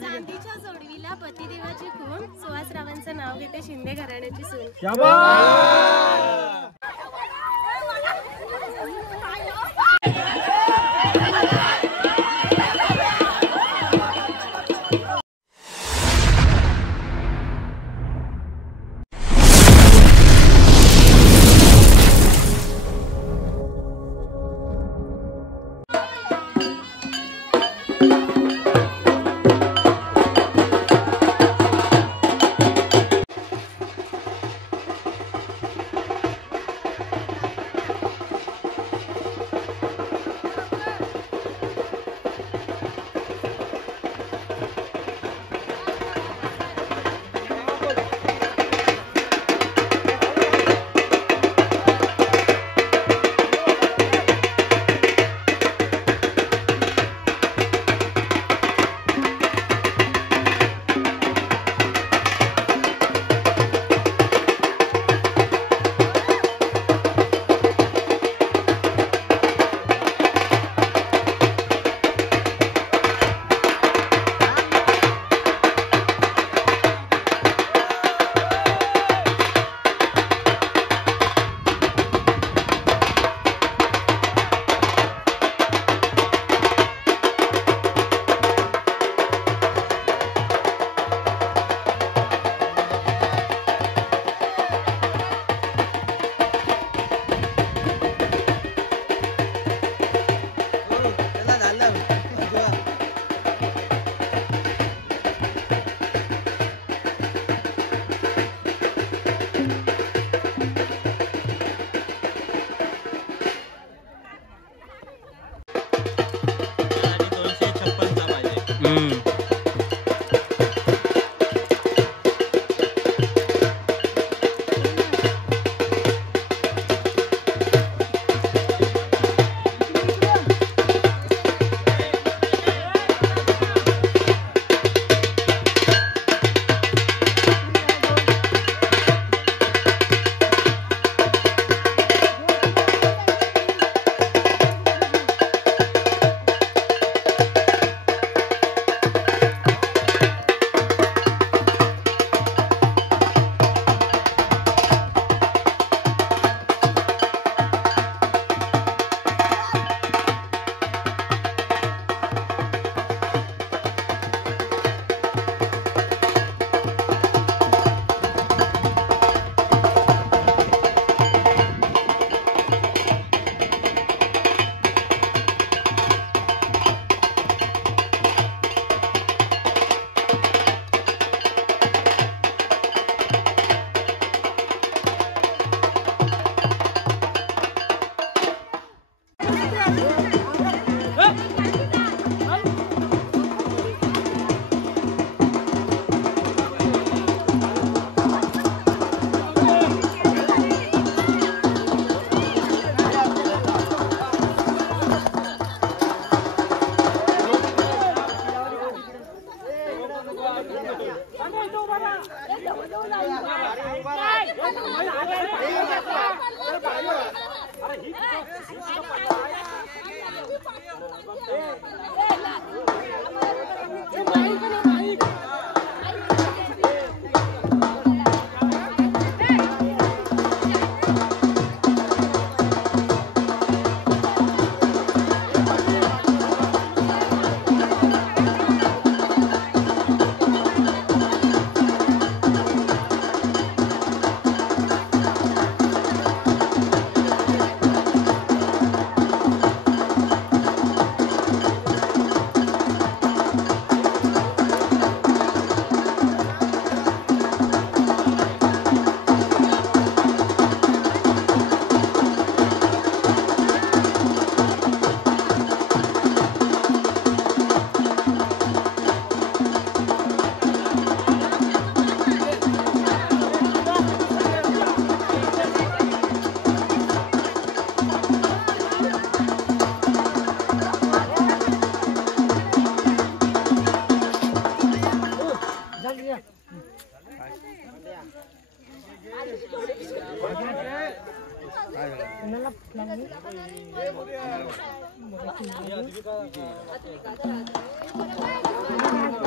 चांदीच्या जोडवीला पतिदेवाची खून, सुहासरावांचं नाव घेते शिंदे घराण्याची सून.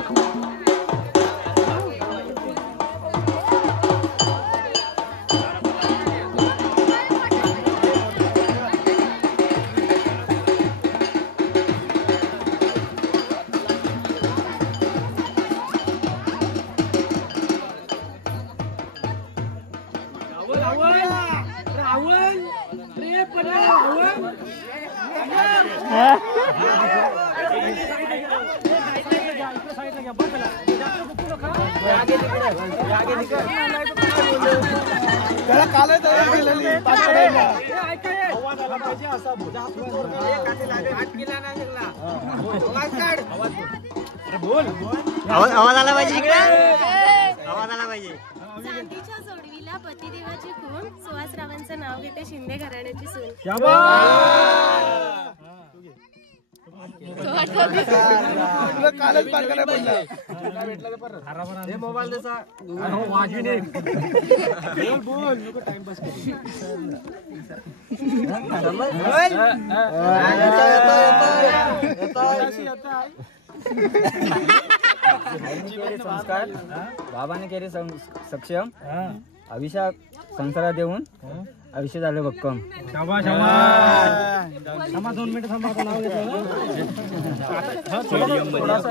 Ini त्याला काल केलेली आवाज आला पाहिजे इकडे, आवाज आला पाहिजे. चांदीच्या जोडवीला पतिदेवाची खूण, सुहासरावांचं नाव घेते शिंदे घराण्याची सून. कालच पाठ करायला पडलं. मोबाईल बोल नको टाइमपास संस्कार बाबाने केले सक्षम, अभिषेक संसारात देऊन आयुष्य झालं भक्कम. थांबा 2 मिनिटं थांबा. नाव थोडासा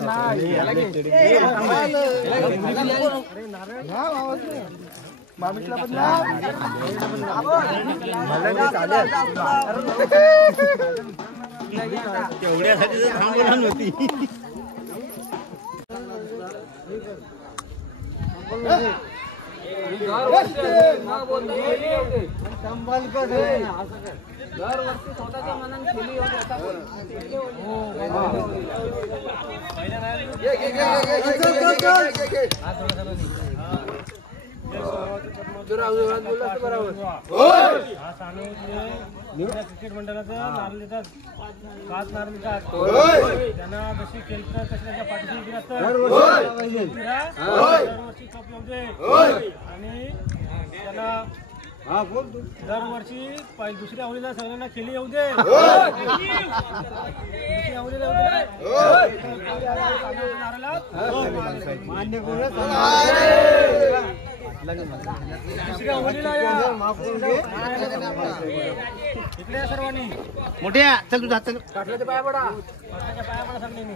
मामितला तेवढ्यासाठी थांबवला नव्हती. दरवर्षी स्वतःच्या मनाने केली क्रिकेट मंडळाचं नारळ देतात, काच नारळ देतात. त्यांना जशी खेळतात तशा पार्टिसिपेट असतात. दरवर्षी कप येऊ दे आणि त्यांना दरवर्षी दुसऱ्या आवडीला सगळ्यांना खेळी येऊ दे. दुसऱ्या आवडीला इकडे सर्वांनी मोठ्या चल तू जात पाटलाच्या पाया पडा, पाटलाच्या पाया पडा सगळ्यांनी.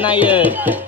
नाहीये.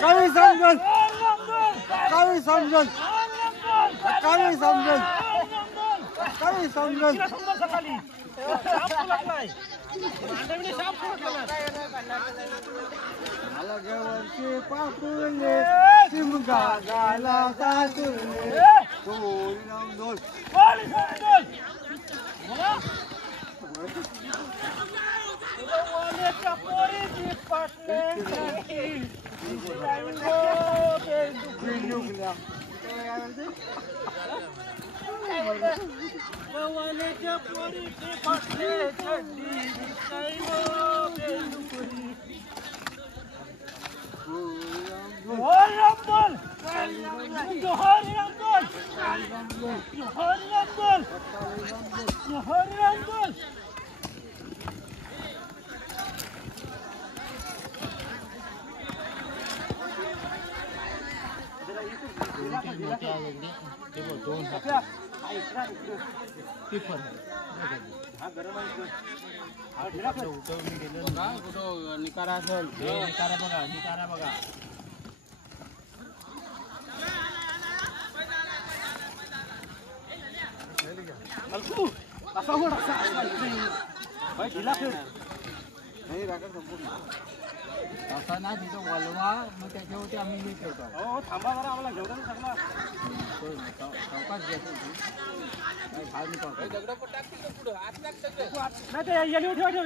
काही समजत काही समजत काही समजत काही समजत अलगवरचे पापुले चिमगा गाला सासुरले दोन निकारा असेल निकारा बघा असा होड असा ना तिथं वलवा मग त्याच्यावरती आम्ही हे ठेवतो. हो थांबा जरा आम्हाला घेऊन सांगला चौकाच घेतो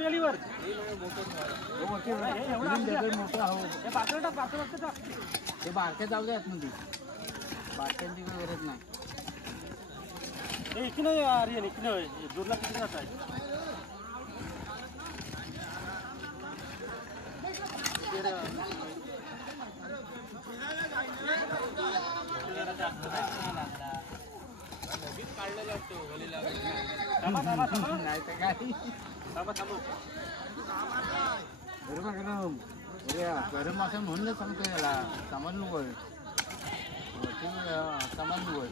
एलीवर हे बारक्या जाऊ द्यात म्हणजे बारक्यांची काही गरज नाही. इकडे आर्यन इकडे दूरला किती जात आहे. गरम असं म्हणलं सांगतो याला समजलो बोल समजलो बोल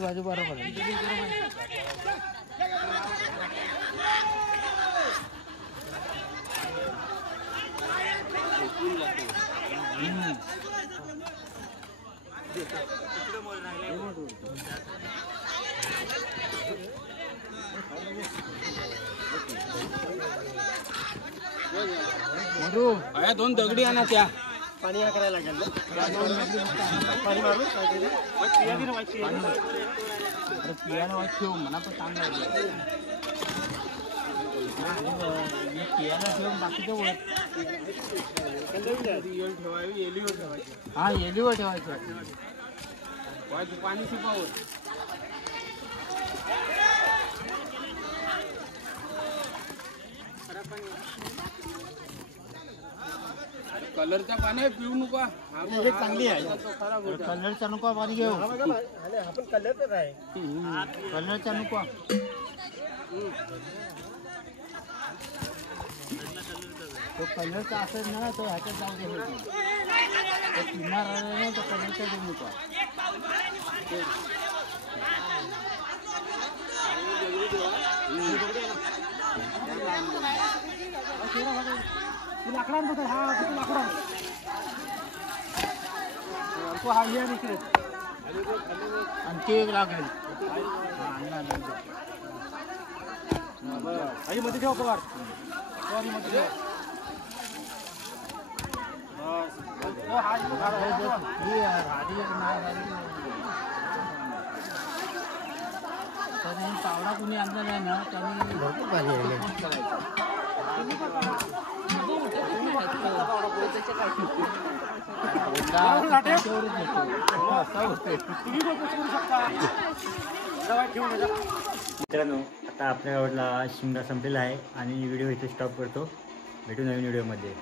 बाजू बरोबर दोन दगडी आणा त्या पाणी करायला लागेल पाणी मारून पियानो वाईट ठेवू म्हणा पण चांगला पियानो ठेवून बाकीचं ठेवावी एलीवर ठेवायचं. हा एलीवर ठेवायचं पाणी शिपावर कलरचा पाणी पिऊ नका चांगली आहे. कलरचा नको पाणी घेऊ आपण कलरच आहे कलरचा नको तो कलरचा असेल ना तो ह्याच्यात जाऊ दे पिणार नाही तो कलरचा देऊ नका. आणखी एक लागेल. मध्ये ठेव पगार मध्ये ठेव. पावडा कुणी आणला नाही ना त्यांनी भरपूर पाणी मित्रांनो, आता आपल्या गावातला शिमगा संपलेला आहे आणि व्हिडिओ इथे स्टॉप करतो. भेटू नवीन व्हिडिओमध्ये.